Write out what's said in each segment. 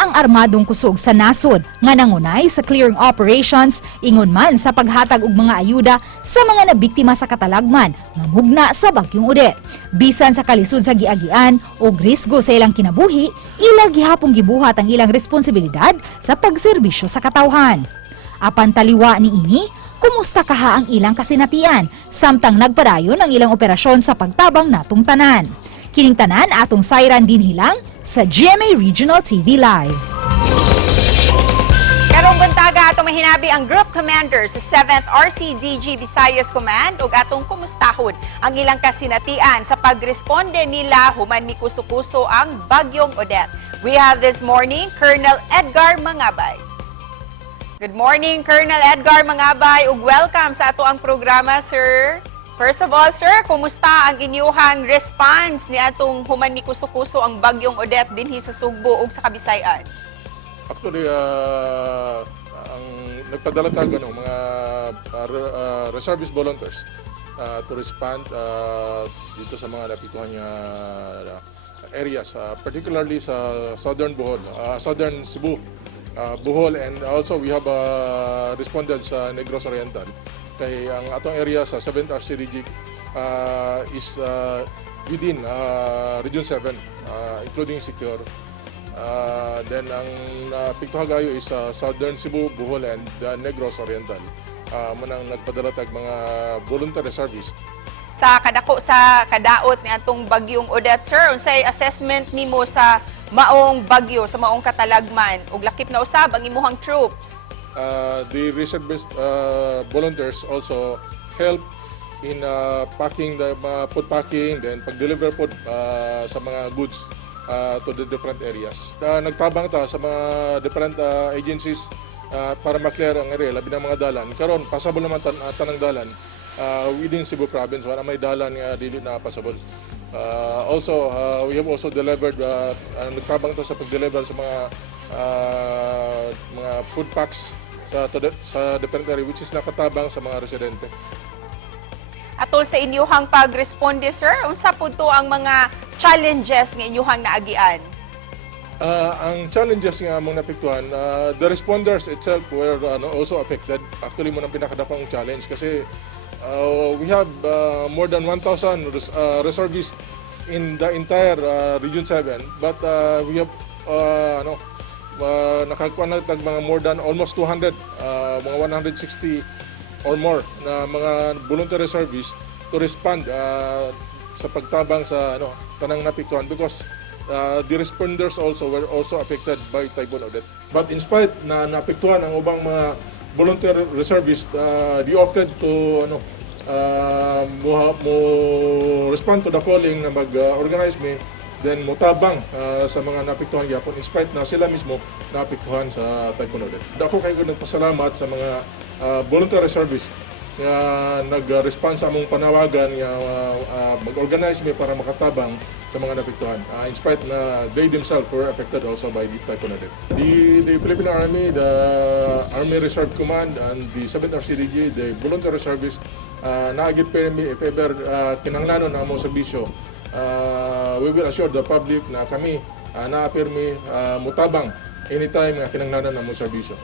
ang armadong kusog sa nasod nga nangunay sa clearing operations ingon man sa paghatag og mga ayuda sa mga nabiktima sa katalagman nga mugna sa bagyong Odette. Bisan sa kalisod sa giagian o risgo sa ilang kinabuhi, ila gihapong gibuhat ang ilang responsibilidad sa pagserbisyo sa katawhan. Apan taliwa ni ini, kumusta kaha ang ilang kasinatian samtang nagpadayon ang ilang operasyon sa pagtabang natong tanan. Kining tanan atong sayran din hilang sa GMA Regional TV Live. Karong buntaga atong mahinabi ang group commander sa 7th RCDG Visayas Command ug atong kumustahon ang ilang kasinatian sa pagresponde nila human ni kuso-kuso ang bagyong Odette. We have this morning Colonel Edgar Mangabay. Good morning, Colonel Edgar Mangabay, ug welcome sa ato ang programa, sir. First of all, sir, kumusta ang inyuhang response ni atong human ni kuso-kuso ang bagyong Odette dinhi sa Sugbo ug sa Kabisayan? Actually, ang nagpadala tayo ng mga reservist volunteers to respond dito sa mga napituhan niya areas, particularly sa Southern Bohol, Southern Cebu, Bohol, and also we have responded sa Negros Oriental. Kaya ang atong area sa 7th RCDG is within Region 7, including Secure. Then ang Pictohagayo is Southern Cebu, Bohol, and Negros Oriental. Manang nagpadala tag mga voluntary service. Sa kadako sa kadaot ni atong bagyong Odette, sir, unsay assessment nimo sa maong bagyo, sa maong katalagman ug lakip na usab ang imuhang troops? The reservist volunteers also help in packing the food packing, then pag-deliver food sa mga goods to the different areas. Nagtabang ta sa mga different agencies para ma-clear ang area, labi ng mga dalan. Karon passable naman tanang dalan within Cebu province, wala may dalan nga dili na passable. Also, we have also delivered, nagtabang ta sa pag-deliver sa mga food packs sa different area which is nakatabang sa mga residente. Atol sa inyuhang pagresponde, sir, unsa pud to ang mga challenges nga inyuhang naagian? Ang challenges nga among napiktuhan, the responders itself were also affected. Actually, mo nang pinakadakong challenge kasi we have more than 1,000 reservists in the entire Region 7, but we have nakakuha na tag mga more than almost 200, mga 160 or more na mga voluntary service to respond sa pagtabang sa tanang napiktuhan because the responders also were also affected by Typhoon Odette. But in spite na napiktuhan ang ubang mga voluntary reservists, they opted to mo respond to the calling na mag-organize me, then mutabang sa mga napiktuhan yapon in spite na sila mismo napiktuhan sa Typhoon Odette. Ako kayo nagpasalamat sa mga voluntary service nga nag-respond sa among panawagan nga mag-organize me para makatabang sa mga napiktuhan in spite na they themselves were affected also by the Typhoon Odette. The Philippine Army, the Army Reserve Command, and the 7th RCDG, the voluntary service, naagit permi if ever kinahanglanon ang among serbisyo. We will assure the public na kami na-permi mutabang anytime nga kinahanglanon ang among serbisyo.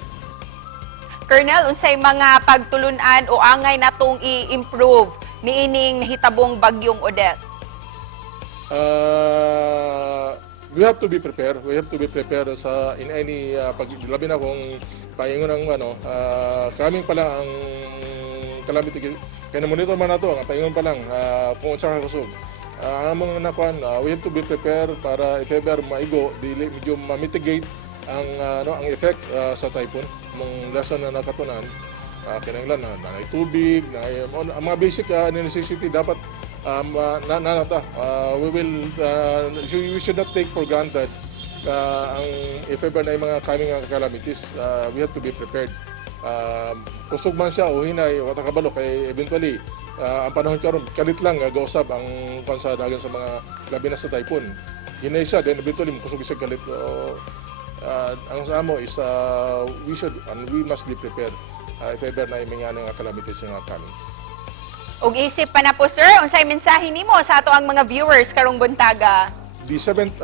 Colonel, unsay mga pagtulunan o angay natong i-improve niining nahitabong bagyong Odette? We have to be prepared. We have to be prepared sa in any labi na kung paingon ang kaming pala ang calamity kaya monitor man nato ang paingon pa lang kung unsa ka kusog. Among nakuan, we have to be prepared para if ever maigo dili medyo ma-mitigate ang effect sa typhoon. Mong lesson na nakatunan, kinahanglan na tubig, ang mga basic necessity dapat we should not take for granted ang if ever na mga coming calamities. We have to be prepared. Kusog man siya o hinay o takabalo kay eventually ang panahon karon kalit lang gausab ang pansadagan sa mga labi na sa typhoon. Hinay siya then eventually kusog siya kalit. Ang sa amo is we should and we must be prepared if ever na mga calamities nga coming. Og isip pa na po, sir, unsay mensahe nimo sa ato ang mga viewers karong buntaga? The 7th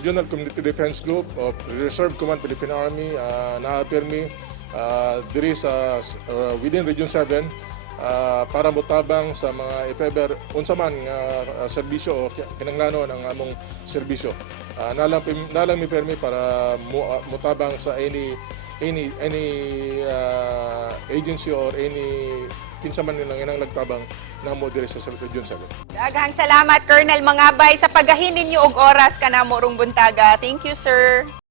Regional Community Defense Group of Reserve Command Philippine Army na-permi diri sa within Region 7 para motabang sa mga if ever unsa man nga serbisyo o kinahanglanon ang among serbisyo. Nalang mi permi para motabang sa any agency or any kinsa man nilang nagtabang na mo diri sa Region 7. Daghang salamat Colonel Mangabay sa paggahin ninyo og oras kanamo rong buntaga. Thank you, sir.